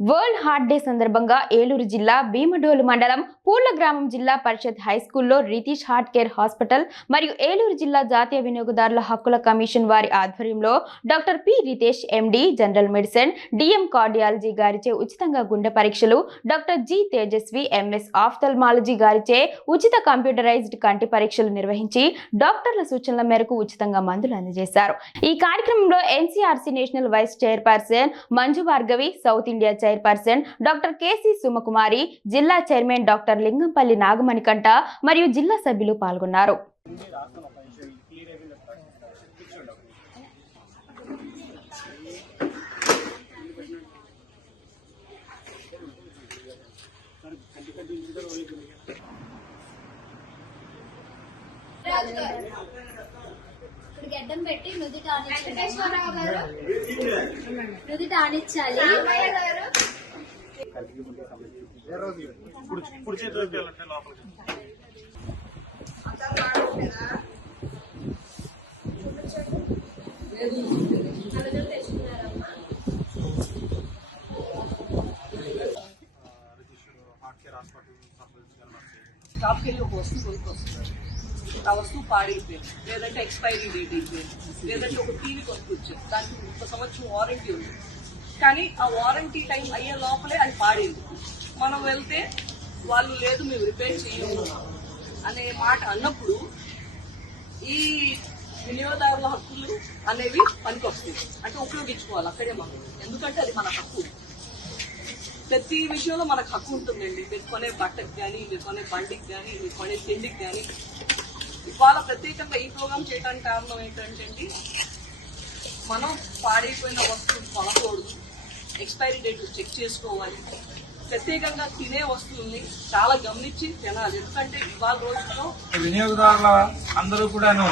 world heart day సందర్భంగా ఏలూరు జిల్లా భీమడోలు మండలం పూర్ల గ్రామం జిల్లా పరిషత్ హై స్కూల్లో రితీష్ హార్ట్ కేర్ హాస్పిటల్ మరియు ఏలూరు జిల్లా జాతీయ వినియోగదారుల హక్కుల కమిషన్ వారి ఆధ్వర్యంలో doctor P Ritesh MD general medicine DM cardiology గారిచే ఉచితంగా గుండె పరీక్షలు doctor G Tejaswi MS ophthalmology గారిచే ఉచిత కంప్యూటరైజ్డ్ కంటి పరీక్షలు నిర్వహించి డాక్టర్ల సూచనల మేరకు ఉచితంగా మందులు అందజేశారు. ఈ కార్యక్రమంలో NCRC national vice chairperson Manju Bhargavi south India chairperson doctor KC Sumakumari జిల్లా చైర్మన్ డాక్టర్ లింగంపల్లి నాగమణికంట మరియు జిల్లా సభ్యులు పాల్గొన్నారు. ఇప్పుడు గడ్డం పెట్టి నుదిట ఆనించాలి నుదిట ఆనించాలి ఇప్పుడు ఇప్పుడు చేతిలోకి వెళ్ళండి లోపలికి రితీష్ ఆ వస్తువు పాడైపోయింది. లేదంటే ఎక్స్పైరీ డేట్ అయిపోయింది. లేదంటే ఒక టీవీ కొనుక్కొచ్చారు దానికి ఒక సంవత్సరం వారంటీ ఉంది. కానీ ఆ వారంటీ టైం అయ్యే లోపలే అది పాడైంది. మనం వెళ్తే వాళ్ళు లేదు మేము రిపేర్ చేయము అనే మాట అన్నప్పుడు ఈ వినియోగదారుల హక్కులు అనేవి పనికొస్తాయి. అంటే ఉపయోగించుకోవాలి అక్కడే మనం. ఎందుకంటే అది మన హక్కు. ప్రతి విషయంలో మనకు హక్కు ఉంటుందండి. మీరు కొనే బట్టకి కానీ మీరు కొనే బండికి కానీ మీరు కొనే తిండికి కానీ ఇవాళ ప్రత్యేకంగా ఈ ప్రోగ్రామ్ చేయడానికి కారణం ఏంటంటే అండి మనం పాడైపోయిన వస్తువులు కొనకూడదు. ఎక్స్పైరీ డేట్ చెక్ చేసుకోవాలి. ప్రత్యేకంగా తినే వస్తువుల్ని చాలా గమనించి తినాలి. ఎందుకంటే ఇవాళ రోజుల్లో వినియోగదారుల అందరూ కూడాను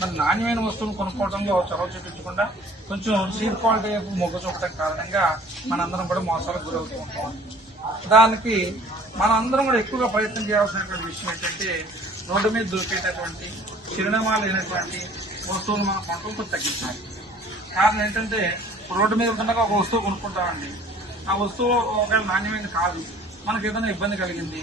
మరి నాణ్యమైన వస్తువులు కొనుక్కోవడంలో చొరవ చూపించకుండా కొంచెం చీప్ క్వాలిటీ వైపు మొగ్గు చూపడం కారణంగా మనందరం కూడా మోసాలకు గురవుతూ ఉంటాం. దానికి మనందరం కూడా ఎక్కువగా ప్రయత్నం చేయాల్సినటువంటి విషయం ఏంటంటే రోడ్డు మీద దొరికేటటువంటి చిరునామాలు లేనటువంటి వస్తువులు మనం కొనుక్కు తగ్గించాలి కారణం ఏంటంటే రోడ్డు మీద ఉండగా ఒక వస్తువు కొనుక్కుంటామండి. ఆ వస్తువు ఒకవేళ నాణ్యమైన కాదు మనకి ఏదైనా ఇబ్బంది కలిగింది